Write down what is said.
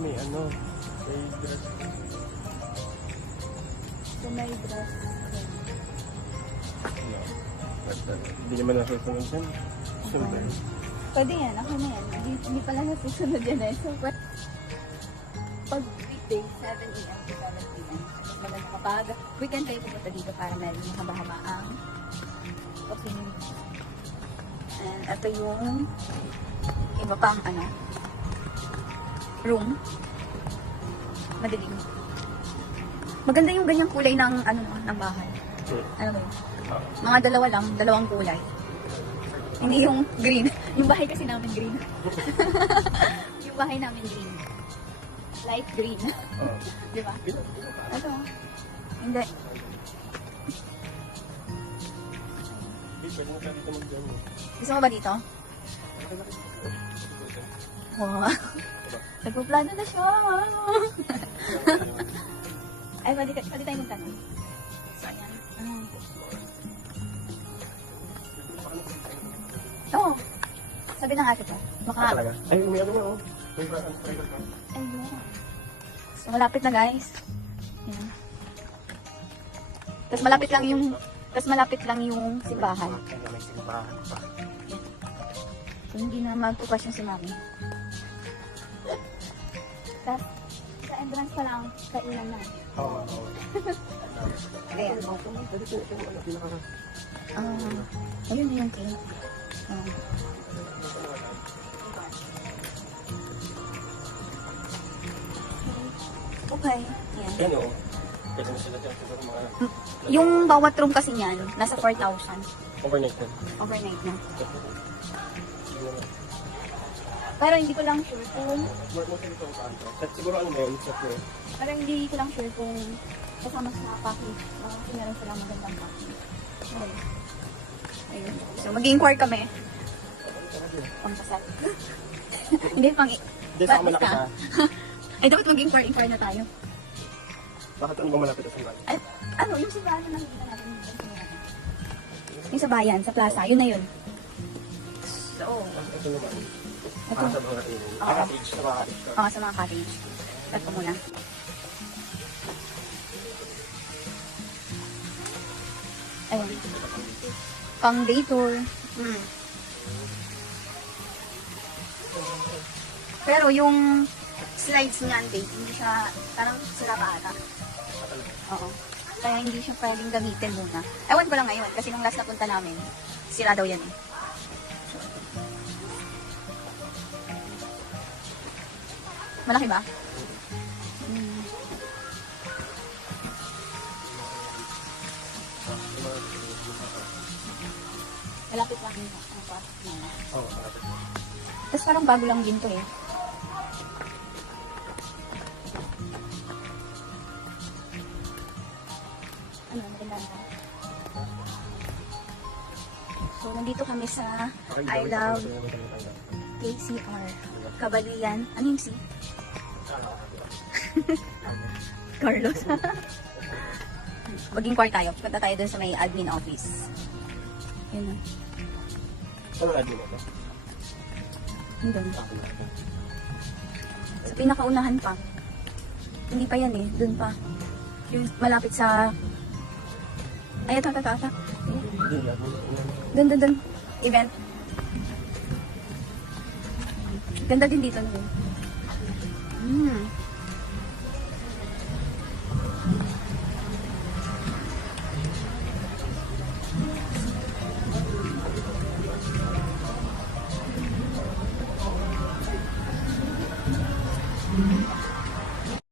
May ano, may dress. So may dress. No. Hindi naman nasusunod dyan. Sunod. Pwede yan, ako na yan. Hindi pala nasusunod yan eh. So, pag weekday, 7 a.m. to 7 p.m. Maganda kapag weekend kayo pupunta dito para meron yung haba-haba ang opportunity. And ito yung iba pang ano, room. Madilim. Maganda yung ganyang kulay ng ano ng bahay. Ano ba yun? Mga dalawa lang, dalawang kulay. Hindi yung green. Yung bahay kasi namin green. Yung bahay namin green. Light green. Di ba? Ito. Hindi. Gusto mo ba dito? Wow. Nagpaplano na siya. Ay, pwede tayo magtanong. So, ayan. Oo. Sabi ng ate ko. Baka... Talaga? Ay, may ano nga, oh. May private car. Ayun. So, malapit na guys. Ayan. Tapos malapit lang yung simbahan. May simbahan pa. So, hindi na magpupasyon si mami. Tapos, sa entrance pa lang, kainan na. Oo. Ayan. Ayun na yung cake. Okay. Ayan. Yan, oo. Pwede na sila dyan. Siguro mga Yung bawat room kasi niyan, nasa 4,000. overnight na. Overnight na. Pero hindi ko lang sure kung... Siguro ano ba yun? Pero hindi ko lang sure kung kasama sa package. Kasi meron silang magandang package. Okay. Ayun. So, mag-inquire kami. Pangkasal. Hindi, Hindi sa malaki ka? Ay, dapat mag-inquire na tayo. Bakit ano ba malapit sa simbahan? Ay, ano, yung simbahan na nakikita natin. Yung sa bayan, sa plaza, yun na yun. So, Ito naman. ito. Para sa mga cottage. Cottage. Sa mga cottage. Sa mga cottage. Ito muna. Ayun. Pang day tour. Pero yung slides niya, hindi siya, parang sila pa ata. Oo. Kaya hindi siya pwedeng gamitin muna. Ewan ko lang ngayon, kasi nung last na punta namin, sila daw yan eh. Malaki ba? Malapit lang yun. Oo, malapit. Tapos parang bago lang din to eh. Ano, maganda na. So, nandito kami sa I Love KCR. Kabalian. Ano yung C? Carlos. Mag-inquire tayo. Punta tayo dun sa may admin office. Yun na. Ano na din ito? Yun dun. Sa pinakaunahan pa. Hindi pa yan eh. Dun pa. Yung malapit sa... Ay, ito. Dun. Event. Ganda din dito na dun.